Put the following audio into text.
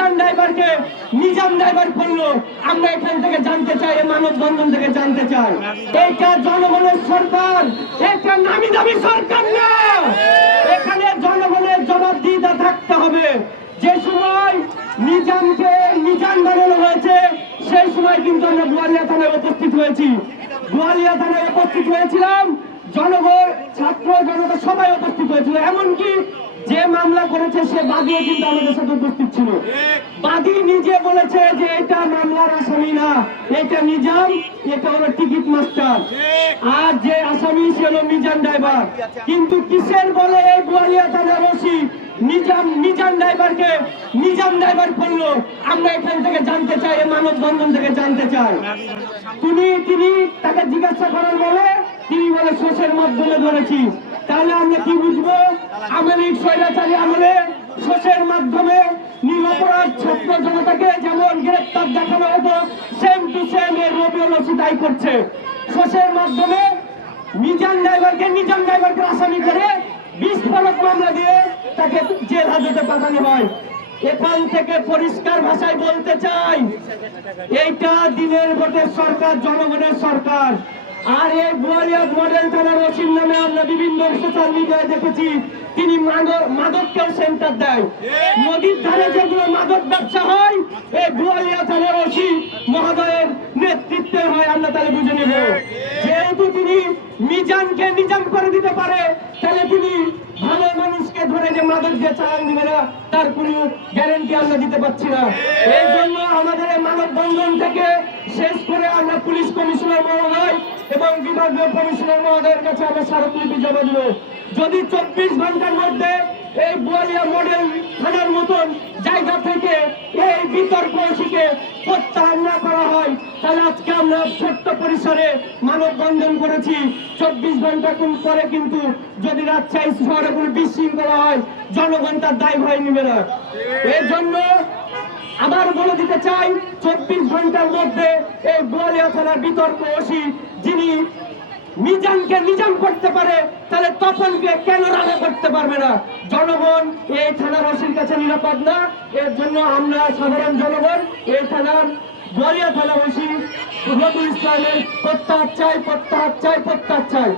মিজান ড্রাইভারকে নিজাম ড্রাইভার করলো, আমরা এখান থেকে জানতে চাই, মানববন্ধন থেকে জানতে চাই, এটা জনগণের সরকার, এটা নামি দামি সরকার না। এখানে জনগণের জবাবদিহিতা থাকতে হবে। যে সময় নিজামকে নিজাম বানানো হয়েছে সেই সময় কিন্তু আমরা বোয়ালিয়া থানায় উপস্থিত হয়েছি। বোয়ালিয়া থানায় উপস্থিত হয়েছিলাম, জনগণ, ছাত্র জনতা সবাই উপস্থিত হয়েছিল। এমনকি যে মামলা করেছে সে বাদীও কিন্তু আমাদের সাথে উপস্থিত ছিল। বাদী নিজে বলেছে যে এটা মামলার আসামি না, এটা নিজাম, এটা হলো টিকিট মাস্টার, আর যে আসামি সে হলো মিজান ড্রাইভার। কিন্তু কিসের বলে এই বোয়ালিয়া থানার ওসি মিজান ড্রাইভারকে নিজাম ড্রাইভার করলো, আমরা এখান থেকে জানতে চাই, মানববন্ধন থেকে জানতে চাই। তিনি তাকে জিজ্ঞাসা করার বলে তিনি বলে সোর্সের মাধ্যমে ধরেছি। তাহলে আমরা কি বুঝবো? আওয়ামী লীগ স্বৈরাচারী আমলে সোর্সের মাধ্যমে নিরপরাধ ছাত্র জনতাকে যেমন গ্রেপ্তার দেখানো হতো, সেম টু সেম এর রবিউল ওসি তাই করছে। সোর্সের মাধ্যমে মিজান ড্রাইভারকে নিজাম ড্রাইভারকে আসামি করে বিস্ফোরক মামলা দিয়ে তাকে জেল হাজতে পাঠানো হয়। এখান থেকে পরিষ্কার ভাষায় বলতে চাই, এইটা দিনের ভোটের সরকার, জনগণের সরকার। আর এই বোয়ালিয়া মডেল থানার ওসির নামে আমরা বিভিন্ন সোশ্যাল মিডিয়ায় দেখেছি তিনি মাদককেও সেন্টার দেয়। নদীর ধারে যেগুলো মাদক ব্যবসা হয় এই বোয়ালিয়া থানার ওসি মহোদয়ের নেতৃত্বে হয়। আমরা তাহলে বুঝে নেব, যেহেতু তিনি মিজানকে নিজাম করে দিতে পারে, তাহলে তিনি ভালো মানুষকে ধরে যে মাদক দিয়ে চালান দিবে না তার কোনো গ্যারান্টি আমরা দিতে পারছি না। এই জন্য আমাদের মানববন্ধন থেকে শেষ করে আমরা পুলিশ কমিশনার মহোদয় এবং বিভাগীয় কমিশনার মহোদয়ের কাছে আমরা স্মারকলিপি জমা দেব। যদি 24 ঘন্টার মধ্যে এই বোয়ালিয়া মডেল থানার মতন জায়গা থেকে এই বিতর্ক ওসিকে প্রত্যাহার না করা হয়, তাহলে আজকে আমরা ছোট্ট পরিসরে মানববন্ধন করেছি। 24 ঘন্টা পরে কিন্তু যদি রাজশাহী শহরে কোনো বিশৃঙ্খলা হয়, জনগণ তার দায়ভার নেবে না। এর জন্য আবার বলে দিতে চাই, 24 ঘন্টার মধ্যে এই বোয়ালিয়া থানার বিতর্ক ওসি যিনি মিজানকে নিজাম করতে পারে, তাহলে তপনকে কেন রাজা করতে পারবে না? জনগণ এই থানার ওসির কাছে নিরাপদ না। এর জন্য আমরা সাধারণ জনগণ এই থানার বোয়ালিয়া থানার ওসি রবিউল ইসলামের প্রত্যাহার চাই, প্রত্যাহার চাই, প্রত্যাহার চাই।